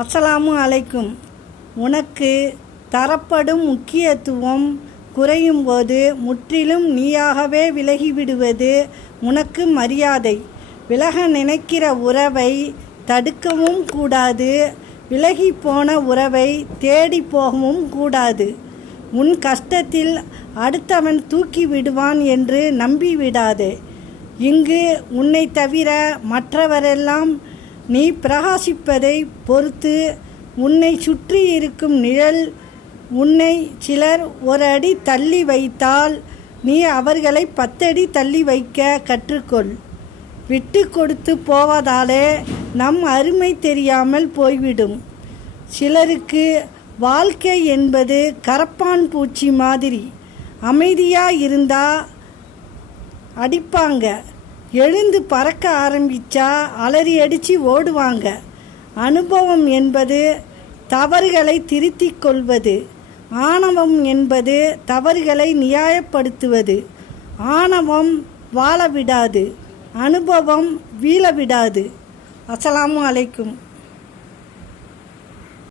அஸ்ஸலாமு அலைக்கும். உனக்கு தரப்படும் முக்கியத்துவம் குறையும் போது முற்றிலும் நீயாகவே விலகிவிடுவது உனக்கு மரியாதை. விலக நினைக்கிற உறவை தடுக்கவும் கூடாது, விலகி போன உறவை தேடி போகவும் கூடாது. உன் கஷ்டத்தில் அடுத்தவன் தூக்கி விடுவான் என்று நம்பிவிடாதே. இங்கு உன்னை தவிர மற்றவரெல்லாம் நீ பிரகாசிப்பதை பொறுத்து உன்னை சுற்றி இருக்கும் நிழல். உன்னை சிலர் ஒரு அடி தள்ளி வைத்தால் நீ அவர்களை 10 அடி தள்ளி வைக்க கற்றுக்கொள். விட்டு கொடுத்து போவதாலே நம் அருமை தெரியாமல் போய்விடும். சிலருக்கு வாழ்க்கை என்பது கரப்பான் பூச்சி மாதிரி. அமைதியாக இருந்தால் அடிப்பாங்க, எழுந்து பறக்க ஆரம்பித்தா அலறி அடித்து ஓடுவாங்க. அனுபவம் என்பது தவறுகளை திருத்திக் கொள்வது. ஆணவம் என்பது தவறுகளை நியாயப்படுத்துவது. ஆணவம் வாழ விடாது, அனுபவம் வீழ விடாது. அஸ்ஸலாமு அலைக்கும்.